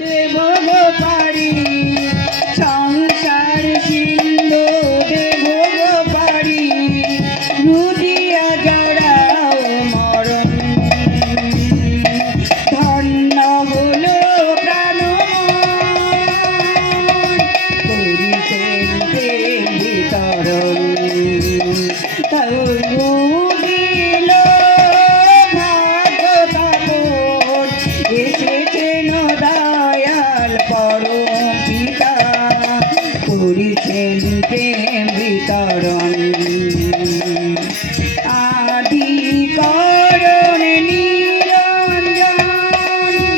দেব গো পারি সংসার সিন্ধু দেব গো পারি রুদিয়া জড়াও মরণ ধন্য হলো প্রাণ করিছেন প্রেম বিতরণ দিল ভাগ্য তপন এসেছেন দয়াল পরম পিতা করিছেন প্রেম বিতরণ আদি করণ নিরঞ্জন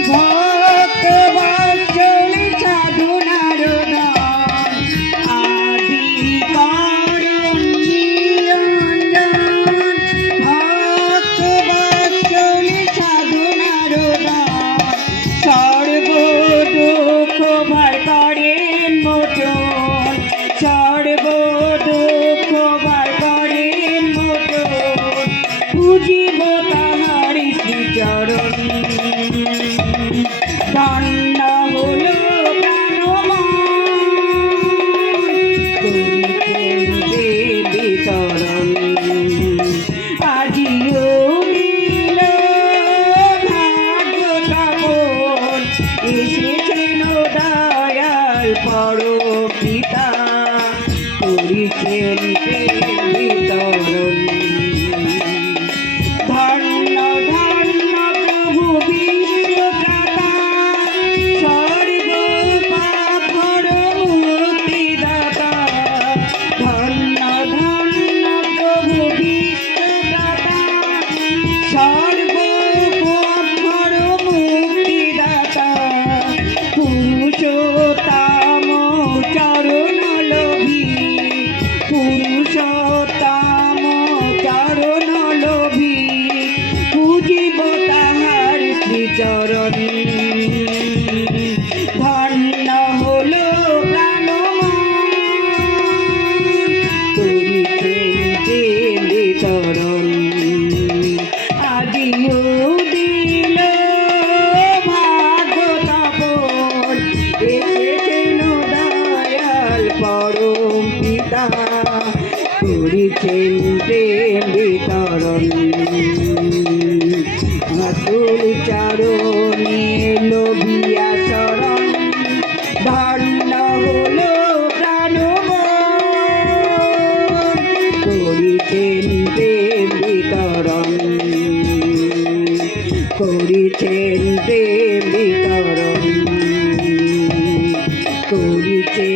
ভক্ত বৎসল সাধু নারদন আদি করণ নিরঞ্জন ভক্ত বৎসল সাধু নারদন সর্ব দুঃখ ভার করেন মোচন সর্ব দুঃখ ভার করেন মোচন বুঝিব তাহার শ্রীচরণ ধন্য হল প্রাণমন করিছেন বিতরণ আজিও দিল ভাগ্য তপন এসেছেন দয়াল পরম পিতা করিছেন প্রেম বিতরণ ধন্য ধন্য প্রভু বিশ্বত্রাতা স্বর্গ পাপর মুক্তিদাতা ধন্য ধন্য প্রভু বিশ্বত্রাতা স্বর্গ পাপর মুক্তিদাতা পুরুষোত্তম চরণ লোভী পুরুষোত্তম চরণ লোভী পুজিব তাহার শ্রীচরণ ধন্য হল প্রাণমন করিছেন প্রেম বিতরণ আজিও দিল ভাগ্য তপন এসেছেন দয়াল পরম পিতা করিছেন প্রেম বিতরণ আতুল চারণে লোভিয়া শরণ ধন্য হল প্রাণমন করিছেন প্রেম বিতরণ করিছেন প্রেম বিতরণ করিছেন